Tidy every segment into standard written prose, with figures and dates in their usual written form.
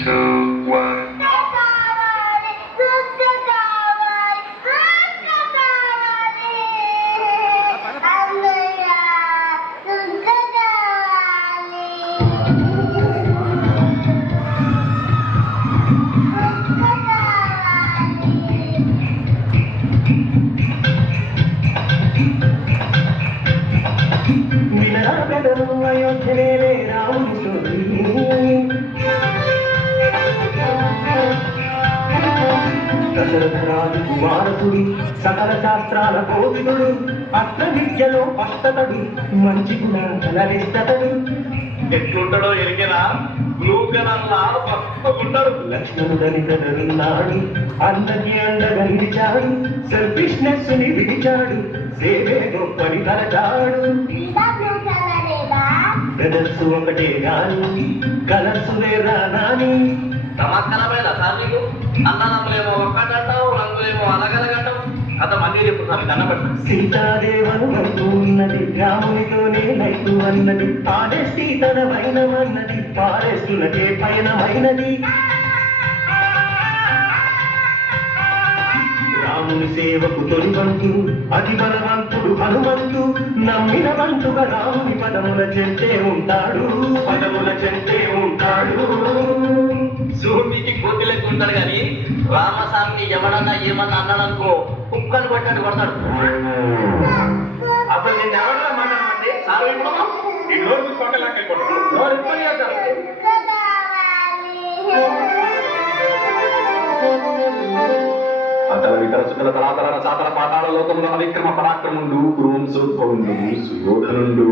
2, 1. దశరథరాజు కుమారకుడు సకల శాస్త్రాల కోవిదుడు అస్త్ర విద్యలో పష్టతడు మంచి గుణలిస్తడు ఎట్లుంటాడో ఎరిగినా ఉంటాడు. లక్ష్మణుడని కదరున్నాడు అందరి అండగా నిలిచాడు సెల్ఫిష్నెస్ ని విడిచాడు సేవే గొప్పని తలచాడు బ్రదర్స్ ఒకటే గాని కలర్స్ వేరా నాని సమాధానమైన సార్ నీకు అన్నదమ్ములేమో ఒక్కటంటావు రంగులేమో అలగలగటం కథ మళ్ళీ చెప్తున్నాను కన్నబెట్టు. సీతాదేవను అంటూ ఉన్నది రామునితోనే నైతు అన్నది ఆడేసి తన వైనమన్నది పారేస్తున్నదే పయనమైనది రాముని సేవకు తొలివంతు అతి బలవంతుడు హనుమంతు నమ్మిన వంతుగా రాముని పదముల చెంతే ఉంటాడు పదముల చెంతే ఉంటాడు. సూర్యుడికి కోతి లెక్క ఉంటాడు కానీ రామస్వామికి ఎవడన్నా ఏమన్నా అన్నాడనుకో కుక్కలు కొట్టాడు కొడతాడు. అసలు నేను ఎవరన్నా మాట్లాడమంటే సార్ ఈ నోరు చూసుకోవట్లేదు అతల వితర సుఖల తలాతల సాతల పాతాల లోకముల అవిక్రమ పరాక్రముండు పురోంసోద్భవుండు సుయోధనుండు.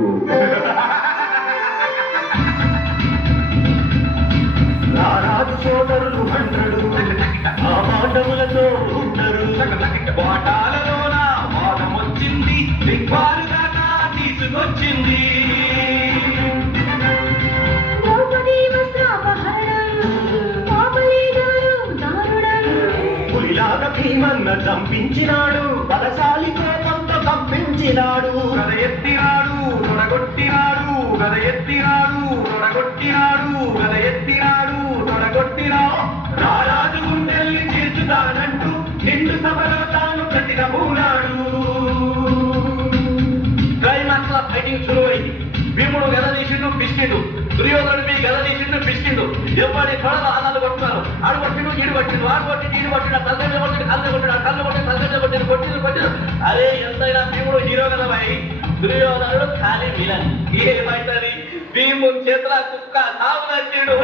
రారాజు సోదరులు అంటాడు ఆ మాటములతో ఉంటారు పాఠాలలోన వాదం వచ్చింది దిగ్బాలుగా తీసుకొచ్చింది. పులిలాగా భీమన్న చంపించినాడు బలశాలి కోపంతో కంపించినాడు గద ఎత్తినాడు తొడగొట్టినాడు గద ఎత్తినాడు తొడగొట్టినాడు గద ఎత్తినాడు తొడగొట్టినాడు. రారాజు గుండెల్ని తీర్చుతానంటూ నిండు సభలో తాను ప్రతినబూనాడు. క్లైమాక్స్ లో ఫైటింగ్ షురు అయింది. భీముడు గద తీసిండు పిష్టిండు, దుర్యోధనుడి గద తీసిండు పిష్టిండు. ఎవరి పడవ అన్నది కొట్టున్నారు. ఆడు కొట్టిండు ఈడు కొట్టిండు, ఆడు కొట్టిండు ఈడు కొట్టిండు, తల్లి కొట్టిండు కళ్ళు కొట్టిండు, కళ్ళు కొట్టిండు తల్లి కొట్టిండు కొట్టిండు కొట్టిండు. అరే ఎంతైనా భీముడు హీరో కదా భయ్, దుర్యోధనుడు ఖాళీ విలన్. ఏమైతుంది భీముడు చేతుల కుక్క సాగు నచ్చిండు.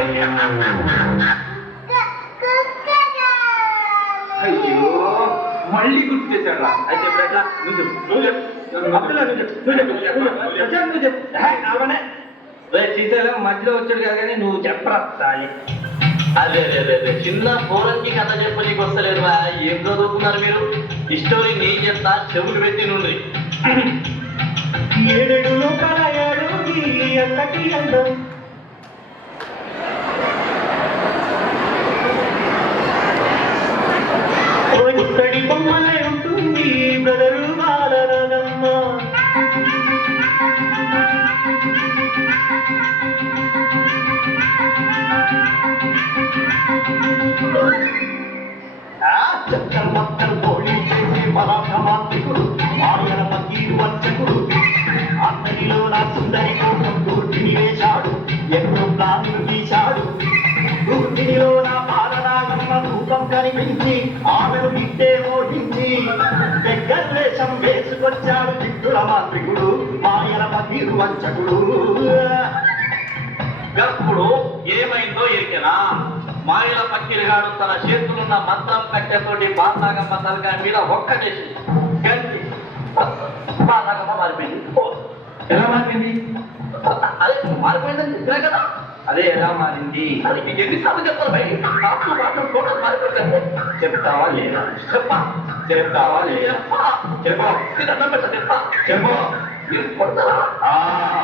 అయ్యో మళ్ళీ గుర్తు చేశాడు రా. అయితే ఇప్పుడు ఎట్లా నువ్వు చెప్పు మధ్యలో వచ్చాడు కదా కానీ నువ్వు చెప్పరా సాయి. అదే అదే అదే అదే చిన్న పోరంకి కథ చెప్ప నీకు వస్తలేదు రా. ఏం చదువుకున్నారు మీరు? ఈ స్టోరీ నేను చెప్తా చెవులు పెట్టి నుండి. ఏడు లోకాల ఏడు ఎంతటి అందం ఇక్కడి బొమ్మలే ఉంటుంది బ్రదరు బాలరాగమ్మ. చక్కర్ మక్కర్ పోలి చేసి మరాఠమాంత్రికుడు ఆయన పకీరు వంచకుడు అతనిలో నా సుందరి కోసం దూర్తిని వేశాడు ఎన్నో ప్లాన్లు గీశాడు. దూర్తినిలో నా బాలరాగమ్మ రూపం కనిపించి ఆమెను నిట్టే మోహించి దగ్గర వేషం వేసుకొచ్చాడు చిత్తుల మాంత్రికుడు మాయల పకీరు వంచకుడు. గప్పుడు ఏమైందో ఎరికెనా? మాయల పక్కిరిగాడు తన చేతులున్న మంత్రం కట్టెతోటి బాలనాగమ్మ తలకాయ మీద ఒక్కటేసి గంటి బాలనాగమ్మ మారిపోయింది. ఎలా మారింది? అదే మారిపోయిందని చెప్పినా కదా. అదే ఎలా మారింది? అది మీకు ఎన్నిసార్లు చెప్తారు బయట మారిపోయింది. చెప్తావా లేదా? చెప్పా చెప్తావా లేదా? చెప్పు అన్నం పెట్ట చెప్పా చెప్పు. మీరు కొడతారా?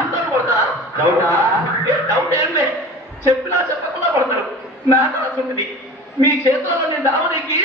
అందరూ కొడతారా? డౌట్ ఏమే చెప్పినా చెప్పకుండా కొడతారు. నాకు అసలు మీ చేతుల్లో నేను రావడానికి